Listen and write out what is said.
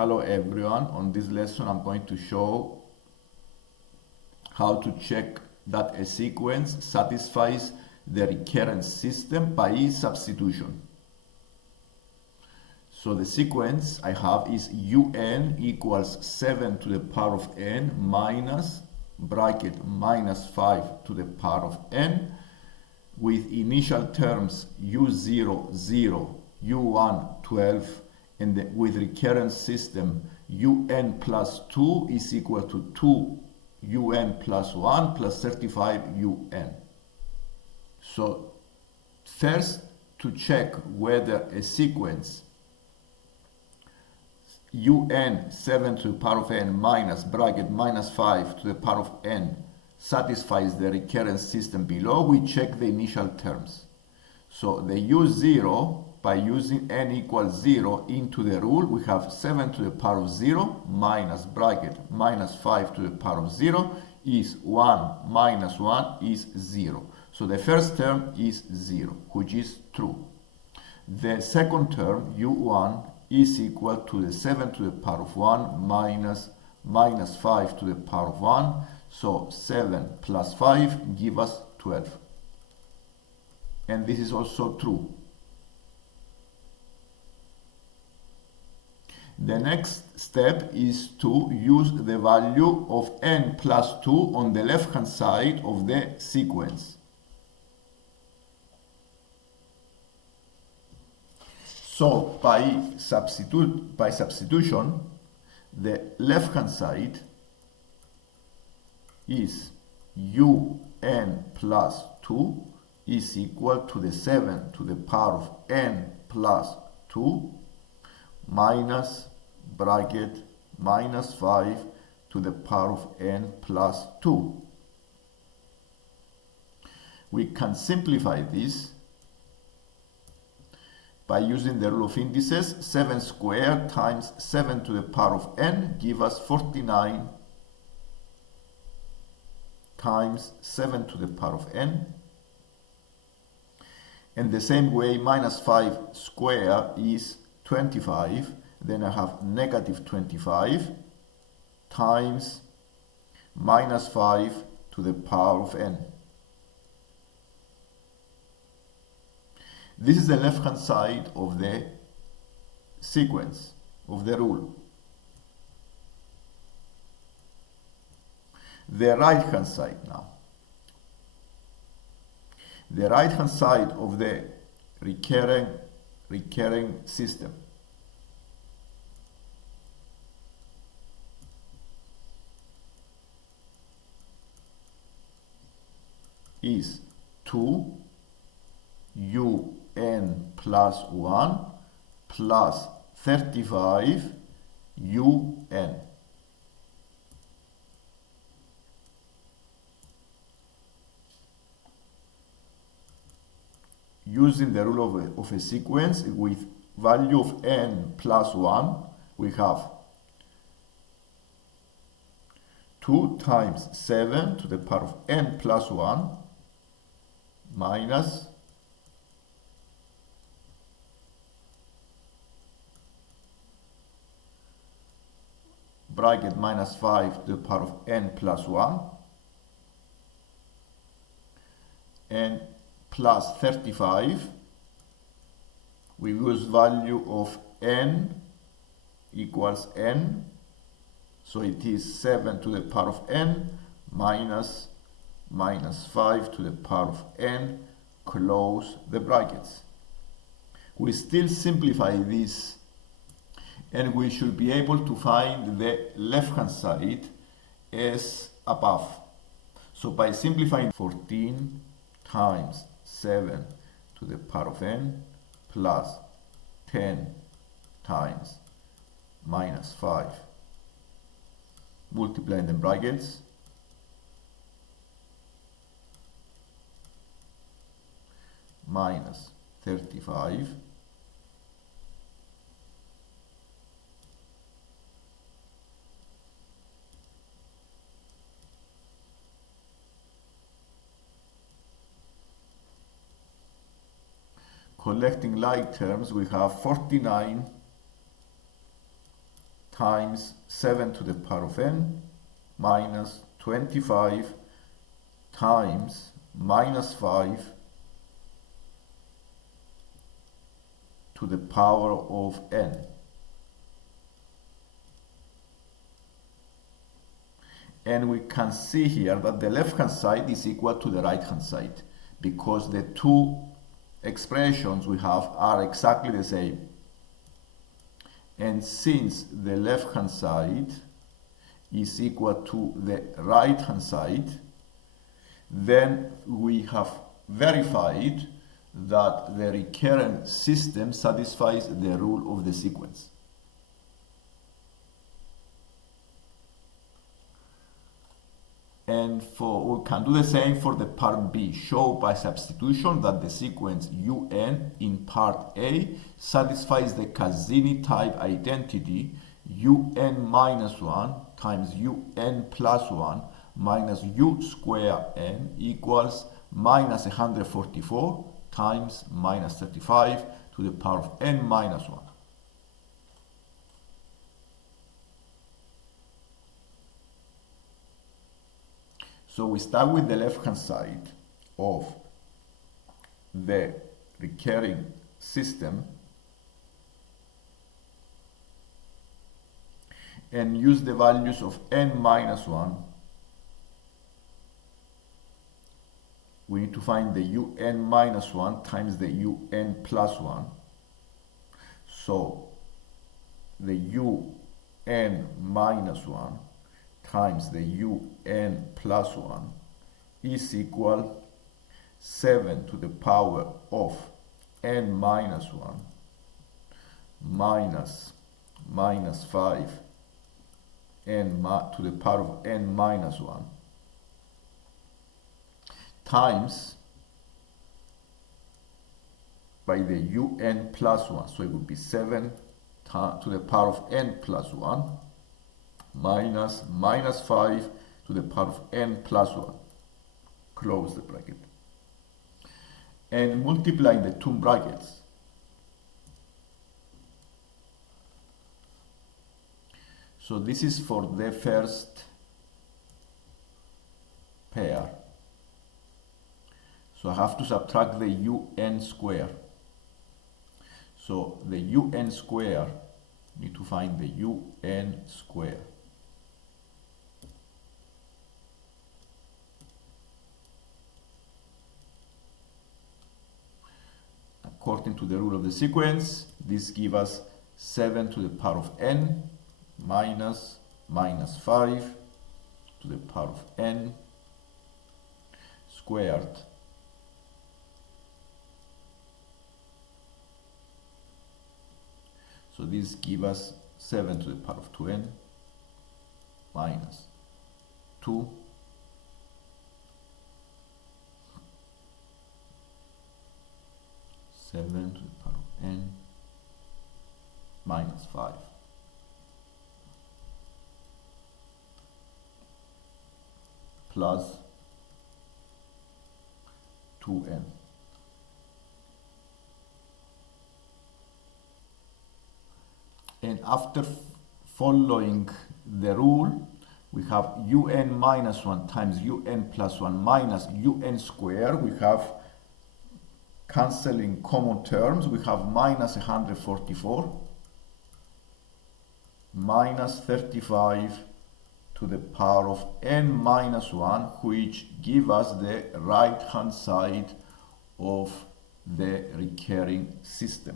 Hello everyone, on this lesson I'm going to show how to check that a sequence satisfies the recurrence system by substitution. So the sequence I have is un equals 7 to the power of n minus bracket minus 5 to the power of n with initial terms u0, 0, u1, 12, and with recurrence system un plus 2 is equal to 2 un plus 1 plus 35 un. So first, to check whether a sequence un 7 to the power of n minus bracket minus 5 to the power of n satisfies the recurrence system below, we check the initial terms. So the u0, by using n equals 0 into the rule, we have 7 to the power of 0 minus bracket minus 5 to the power of 0 is 1 minus 1 is 0. So the first term is 0, which is true. The second term, u1, is equal to the 7 to the power of 1 minus 5 to the power of 1. So 7 plus 5 give us 12. And this is also true. The next step is to use the value of n plus 2 on the left hand side of the sequence. So by substitution, the left hand side is un plus 2 is equal to the 7 to the power of n plus 2 minus bracket minus 5 to the power of n plus 2. We can simplify this by using the rule of indices. 7 squared times 7 to the power of n give us 49 times 7 to the power of n. And the same way, minus 5 squared is 25. Then I have negative 25 times minus 5 to the power of n. This is the left hand side of the sequence, of the rule. The right hand side now. The right hand side of the recurring system is 2 un plus 1 plus 35 un. Using the rule of a sequence with value of n plus 1, we have 2 times 7 to the power of n plus 1 minus bracket minus 5 to the power of n plus 1 and plus 35. We use value of n equals n, so it is 7 to the power of n minus 5 to the power of n, close the brackets. We still simplify this and we should be able to find the left hand side as above. So by simplifying, 14 times 7 to the power of n plus 10 times minus 5, multiplying the brackets, minus 35 collecting like terms, we have 49 times 7 to the power of n minus 25 times minus 5 to the power of n. And we can see here that the left hand side is equal to the right hand side because the two expressions we have are exactly the same. And since the left hand side is equal to the right hand side, then we have verified that the recurrent system satisfies the rule of the sequence. And we can do the same for the part B. Show by substitution that the sequence UN in part A satisfies the Cassini type identity UN minus 1 times UN plus 1 minus U square n equals minus 144 times minus 35 to the power of n minus 1. So we start with the left hand side of the recurring system and use the values of n minus 1. We need to find the un minus 1 times the un plus 1. So the un minus 1 times the un plus 1 is equal 7 to the power of n minus 1 minus 5 n to the power of n minus 1 times by the un plus 1. So it would be 7 to the power of n plus 1 minus 5 to the power of n plus 1. Close the bracket. And multiply the two brackets. So this is for the first pair. So I have to subtract the un square. So the un square, need to find the un square. According to the rule of the sequence, this gives us 7 to the power of n minus 5 to the power of n squared so this gives us 7 to the power of 2n minus 2 7 to the power of n minus 5 plus 2n. And after following the rule, we have un minus 1 times un plus 1 minus un squared. We have cancelling common terms. We have minus 144 minus 35 to the power of n minus 1, which give us the right hand side of the recurring system.